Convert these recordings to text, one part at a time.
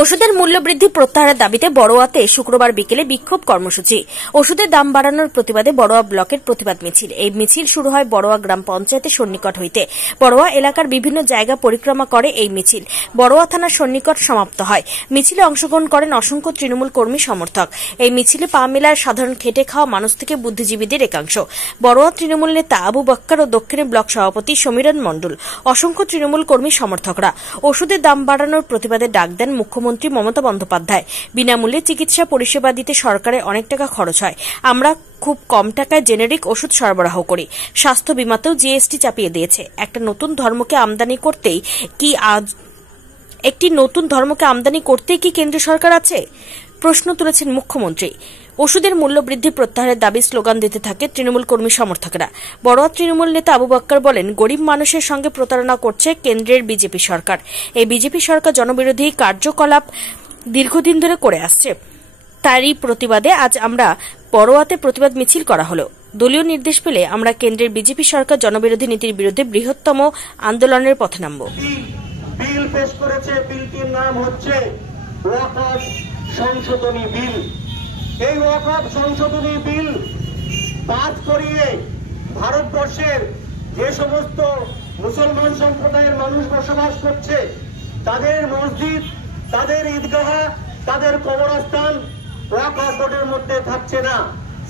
ওষুধের মূল্যবৃদ্ধি প্রত্যাহারের দাবিতে বড়োয়াতে শুক্রবার বিকেলে বিক্ষোভ কর্মসূচি। ওষুধের দাম বাড়ানোর প্রতিবাদে বড়োয়া ব্লকের প্রতিবাদ মিছিল। এই মিছিল শুরু হয় বড়োয়া গ্রাম পঞ্চায়েতের সন্নিকট হইতে। বড়োয়া এলাকার বিভিন্ন জায়গা পরিক্রমা করে এই মিছিল বড়োয়া থানার সন্নিকট সমাপ্ত হয়। মিছিলে অংশগ্রহণ করেন অসংখ্য তৃণমূল কর্মী সমর্থক। এই মিছিলে পা মেলায় সাধারণ খেটে খাওয়া মানুষ থেকে বুদ্ধিজীবীদের একাংশ। বড়োয়া তৃণমূল নেতা আবু বক্কর ও দক্ষিণের ব্লক সভাপতি সমীরণ মণ্ডল, অসংখ্য তৃণমূল কর্মী সমর্থকরা ওষুধের দাম বাড়ানোর প্রতিবাদে ডাক দেন মুখ্যমন্ত্রী মমতা বন্দ্যোপাধ্যায়। বিনামূল্যে চিকিৎসা পরিষেবা দিতে সরকারের অনেক টাকা খরচ হয়। আমরা খুব কম টাকায় জেনেরিক ওষুধ সরবরাহ করি। স্বাস্থ্য বিমাতেও জিএসটি চাপিয়ে দিয়েছে। একটি নতুন ধর্মকে আমদানি করতেই কি কেন্দ্রীয় সরকার আছে? প্রশ্ন তুলেছেন মুখ্যমন্ত্রী। ওষুধের মূল্য বৃদ্ধি প্রত্যাহারের দাবি স্লোগান দিতে থাকে তৃণমূল কর্মী সমর্থকরা। বড়োয়া তৃণমূল নেতা আবু বক্কর বলেন, গরিব মানুষের সঙ্গে প্রতারণা করছে কেন্দ্রের বিজেপি সরকার। এই বিজেপি সরকার জনবিরোধী কার্যকলাপ দীর্ঘদিন ধরে করে আসছে। তারই প্রতিবাদে আজ আমরা বড়োয়াতে প্রতিবাদ মিছিল করা হলো। দলীয় নির্দেশ পেলে আমরা কেন্দ্রের বিজেপি সরকার জনবিরোধী নীতির বিরুদ্ধে বৃহত্তম আন্দোলনের পথে নামব। বিল পেশ করেছে, বিলটির নাম হচ্ছে ওয়াকফ সংশোধনী বিল। এই ওয়াকফ সংশোধনী বিল পাস করিয়ে ভারতবর্ষের যে সমস্ত মুসলমান সম্প্রদায়ের মানুষ বসবাস করছে তাদের মসজিদ, তাদের ঈদগাহ, তাদের কবরস্থান ওয়াকফ বোর্ডের মধ্যে থাকছে না।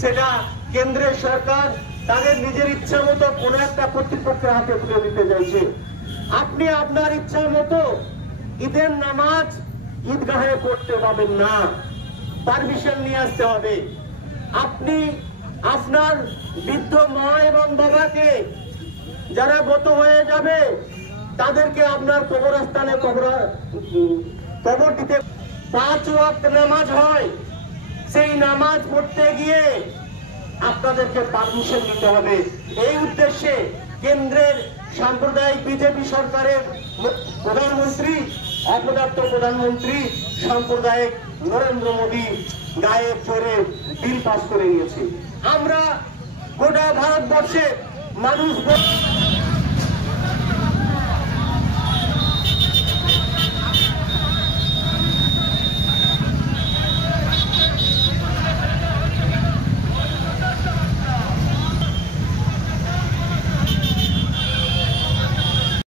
সেটা কেন্দ্রের সরকার তাদের নিজের ইচ্ছা মতো কোন একটা কর্তৃপক্ষের হাতে তুলে দিতে চাইছে। আপনি আপনার ইচ্ছা মতো ঈদের নামাজ ঈদগাহে পড়তে পাবেন না, পারমিশন নিয়ে আসতে হবে। আপনি আপনার বৃদ্ধ মা এবং বাবাকে যারা গত হয়ে যাবে তাদেরকে আপনার কবরস্থানে কবর দিতে 5 ওয়াক্ত নামাজ হয়, সেই নামাজ পড়তে গিয়ে আপনাদেরকে পারমিশন নিতে হবে। এই উদ্দেশ্যে কেন্দ্রের সাম্প্রদায়িক বিজেপি সরকারের প্রধানমন্ত্রী, অপদার্থ প্রধানমন্ত্রী সাম্প্রদায়িক নরেন্দ্র মোদী গায়ের জোরে বিল পাস করে নিয়েছে। আমরা গোটা ভারতবর্ষে মানুষ